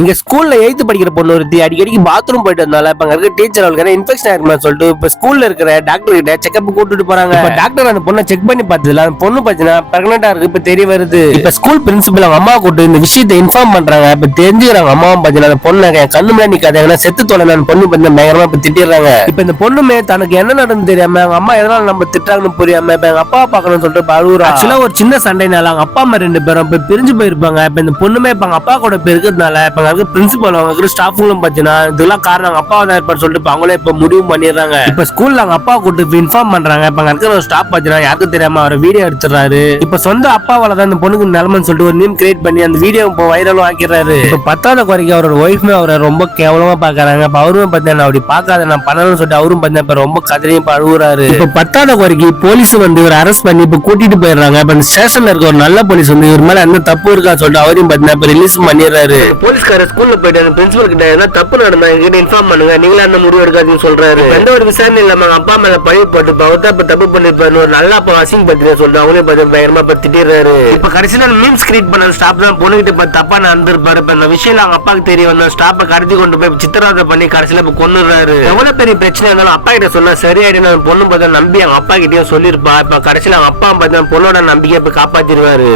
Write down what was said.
இங்க ஸ்கூல்ல 8th படிக்கிற பொண்ணு ஒருத்தி அடிக்கடிக்கு பாத்ரூம் போயிட்டு வந்தால இப்ப அங்க இருக்க டீச்சர் அவளுக்கு இன்ஃபெக்ஷன் ஆயிருக்குன்னு சொல்லிட்டு இப்ப ஸ்கூல்ல இருக்கிற டாக்டர் கிட்ட செக்அப் கூட்டிட்டு போறாங்க. இப்ப டாக்டர் அந்த பொண்ணை செக் பண்ணி பார்த்ததுல அந்த பொண்ணு பாத்தீங்கன்னா பிரெக்னெண்டா இருக்கு இப்ப தெரிய வருது. இப்ப ஸ்கூல் பிரின்சிபல் அவங்க அம்மா கூட்டு இந்த விஷயத்தை இன்ஃபார்ம் பண்றாங்க. இப்ப தெரிஞ்சுக்கிறாங்க அம்மாவும் பாத்தீங்கன்னா அந்த பொண்ணு என் கண்ணு முன்னாடி நிக்காத செத்து தொலைன பொண்ணு பாத்தீங்கன்னா பயங்கரமா இப்ப திட்டிடுறாங்க. இப்ப இந்த பொண்ணுமே தனக்கு என்ன நடந்து தெரியாம அவங்க அம்மா எதனால நம்ம திட்டாங்கன்னு புரியாம இப்ப எங்க அப்பா பாக்கணும்னு சொல்லிட்டு அழுகுறா. ஆக்சுவலா ஒரு சின்ன சண்டைனால அவங்க அப்பா அம்மா 2 பேரும் இப்ப பிரிஞ்சு போயிருப்பாங்க. இப்ப இந்த பொண்ணுமே இப்ப அவங்க அப்பா கூட இருக்கிறதுனால இப்ப பிரின்சிபல் ஸ்டாஃபுங்களும் பாத்தீங்கன்னா இதெல்லாம் காரணம் அப்பா தான் இருப்பாரு சொல்லிட்டு அவங்களே இப்ப முடிவு பண்ணிடுறாங்க. இப்ப ஸ்கூல்ல அவங்க அப்பா கூட்டு இன்ஃபார்ம் பண்றாங்க. இப்ப இருக்கிற ஒரு ஸ்டாஃப் பாத்தீங்கன்னா யாருக்கும் தெரியாம அவர் வீடியோ எடுத்துறாரு. இப்ப சொந்த அப்பாவால தான் இந்த பொண்ணுக்கு நிலைமைன்னு சொல்லிட்டு ஒரு மீம் கிரியேட் பண்ணி அந்த வீடியோ இப்போ வைரலும் ஆக்கிடுறாரு. இப்ப 10வது குறைக்கு அவரோட ஒய்ஃப்மே அவரை ரொம்ப கேவலமா பாக்குறாங்க. இப்ப அவரும் பாத்தீங்கன்னா அப்படி பாக்காத நான் பண்ணணும்னு சொல்லிட்டு அவரும் பாத்தீங்கன்னா ரொம்ப கதறியும் அழுகுறாரு. இப்ப 10வது குறைக்கு போலீஸ் வந்து இவர் அரெஸ்ட் பண்ணி இப்ப கூட்டிட்டு போயிடுறாங்க. இப்ப இந்த ஸ்டேஷன்ல இருக்க ஒரு நல்ல போலீஸ் வந்து இவர் மேல என்ன தப்பு இருக்கா சொல்லிட்டு அவரையும் பாத்தீங்கன்னா இப்ப ரிலீஸ் பண்ணிடுறாரு. போலீஸ்கார ஸ்கூல்ல போயிட்டு பிரின்சிபல் கிட்ட என்ன தப்பு நடந்தா என்கிட்ட இன்ஃபார்ம் பண்ணுங்க, நீங்களா அந்த முடிவு எடுக்காதுன்னு சொல்றாரு. எந்த ஒரு விசாரணை இல்லாம அப்பா மேல பழி போட்டு அவர்தான் இப்ப தப்பு பண்ணிருப்பாரு ஒரு நல்லா அப்ப அசிங் பத்தி சொல்லிட்டு அவங்களே பயங்கரமா திட்டிடுறாரு. இப்ப கடைசியில மீம்ஸ் கிரியேட் பண்ண ஸ்டாப் தான் பொண்ணுகிட்ட தப்பா நடந்திருப்பாரு. இப்ப இந்த விஷயம் அவங்க அப்பாவுக்கு தெரிய வந்த ஸ்டாப்பை கடத்தி கொண்டு போய் சித்திரவதை பண்ணி கடைசியில இப்ப கொண்டுறாரு. எவ்வளவு பெரிய பிரச்சனை இருந்தாலும் அப்பா கிட்ட சொன்னா சரியாயிடும் பொண்ணு பார்த்தா நம்பி அவங்க அப்பா கிட்டயும் சொல்லிருப்பா. இப்ப கடைசியில அவங்க அப்பா பார்த்தா பொண்ணோட நம்பிக்கை இப்ப காப்பாத்திருவாரு.